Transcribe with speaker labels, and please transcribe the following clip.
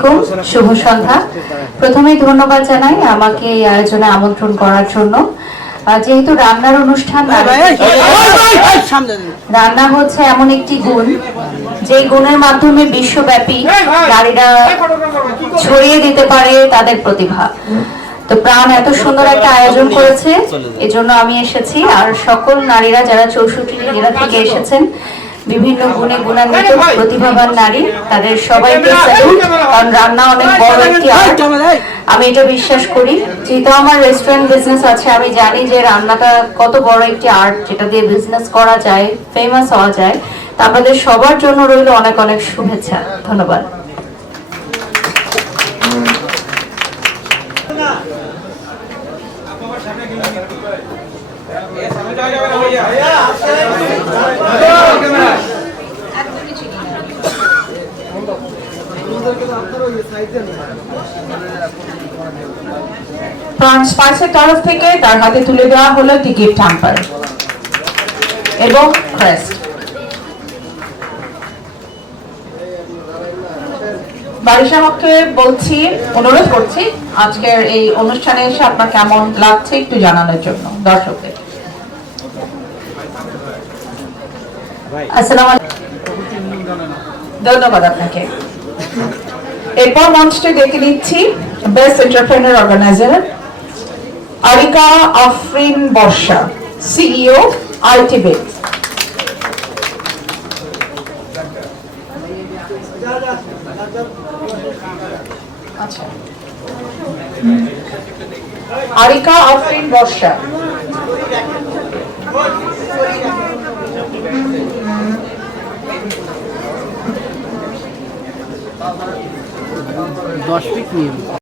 Speaker 1: আলাইকুম শুভ সন্ধ্যা প্রথমেই ধন্যবাদ জানাই আমাকে এই আয়োজনে আমন্ত্রণ করার জন্য যেহেতু রান্নার অনুষ্ঠান রান্না হচ্ছে এমন একটি গুণ যে গুণের মাধ্যমে বিশ্বব্যাপী নারীরা ছড়িয়ে দিতে পারে তাদের প্রতিভা তো প্রাণ এত সুন্দর একটা আয়োজন করেছে এজন্য আমি এসেছি আর সকল নারীরা যারা চৌষট্টি জেলা থেকে এসেছেন বিভিন্ন গুণে গুণান্বিত প্রতিভাবান নারী তাদের সবাইকে স্যালুট কারণ রান্না অনেক বড় একটি আর্ট আমি এটা বিশ্বাস করি যেহেতু আমার রেস্টুরেন্ট বিজনেস আছে আমি জানি যে রান্নাটা কত বড় একটি আর্ট যেটা দিয়ে বিজনেস করা যায় ফেমাস হওয়া যায়। তা আপনাদের সবার জন্য রইল অনেক অনেক শুভেচ্ছা। ধন্যবাদ।
Speaker 2: প্রাণ স্পাইসের তরফ থেকে তার হাতে তুলে দেওয়া হলো একটি গিফট হ্যাম্পার এবং ক্রেস্ট। বারিশাহকে বলছি অনুরোধ করছি আজকের এই অনুষ্ঠানে এসে আপনার কেমন লাগছে একটু জানানোর জন্য দর্শকদের।
Speaker 1: আসসালামু আলাইকুম।
Speaker 2: ধন্যবাদ আপনাকে এরপর মঞ্চে ডেকে নিচ্ছি best entrepreneur organiser Arika Afrin Barsha CEO ITB আচ্ছা আরিকা আফরিন বর্ষা
Speaker 3: nós pequenino.